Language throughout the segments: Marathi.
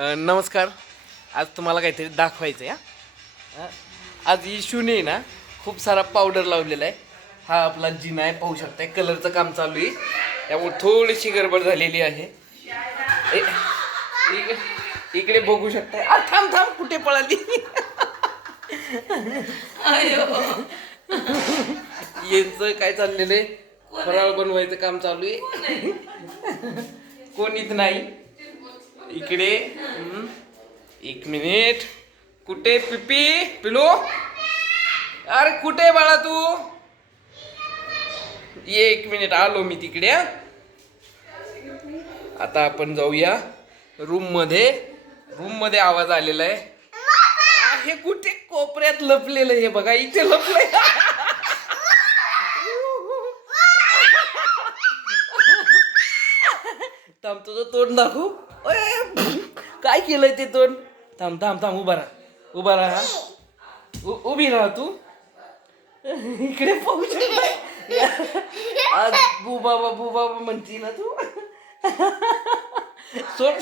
नमस्कार. आज तुम्हाला काहीतरी दाखवायचं आहे हा. आज इशूने ना खूप सारा पावडर लावलेला आहे. हा आपला जिना आहे, पाहू शकताय. कलरचं काम चालू आहे, त्यामुळे थोडीशी गडबड झालेली आहे. इकडे बघू शकताय. थांब थांब, कुठे पळाली? यांचं काय चाललेलं आहे? फराळ बनवायचं काम चालू आहे. कोणीच नाही इकडे. एक मिनिट. कुठे पिपी पिलो? अरे कुठे बाळा तू? ये, एक मिनिट, आलो मी तिकडे. आता आपण जाऊया रूम मध्ये. रूम मध्ये आवाज आलेला आहे. हे कुठे कोपऱ्यात लपलेलं? हे बघा, इथे लपलंय. थांब, तुझं तोंड दाखवू. काय केलंय ते तोंड? थांब थांब थांब, उभा राहा, उभा राहा. उभी राहा तू. इकडे पाहू शकता. आज बुबाबा म्हणती ना तू. सोड.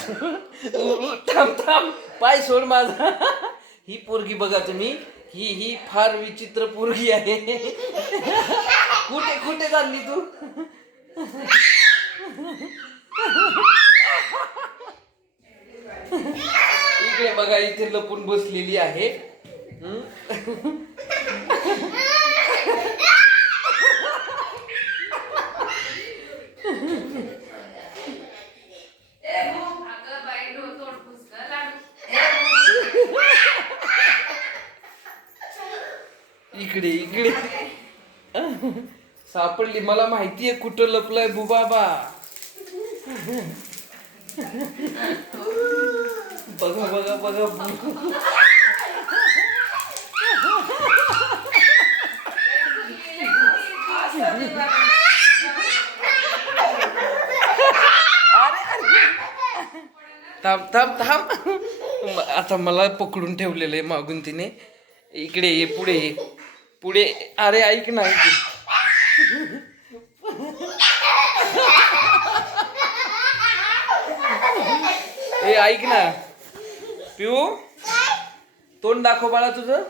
थांब थांब, पाय सोड माझा. ही पोरगी बघा तुम्ही. ही फार विचित्र पोरगी आहे. कुठे कुठे चालली तू? इकडे बघा, इथे लपून बसलेली आहे. इकडे इकडे सापडली. मला माहितीये कुठं लपलाय बुबाबा. बघा बघा बघा. थांब थांब थांब. आता मला पकडून ठेवलेलं आहे मागून तिने. इकडे ये, पुढे ये, पुढे. अरे ऐक ना, ऐक. ए ऐक ना पिऊ, तोंड दाखव बाळा तुझं.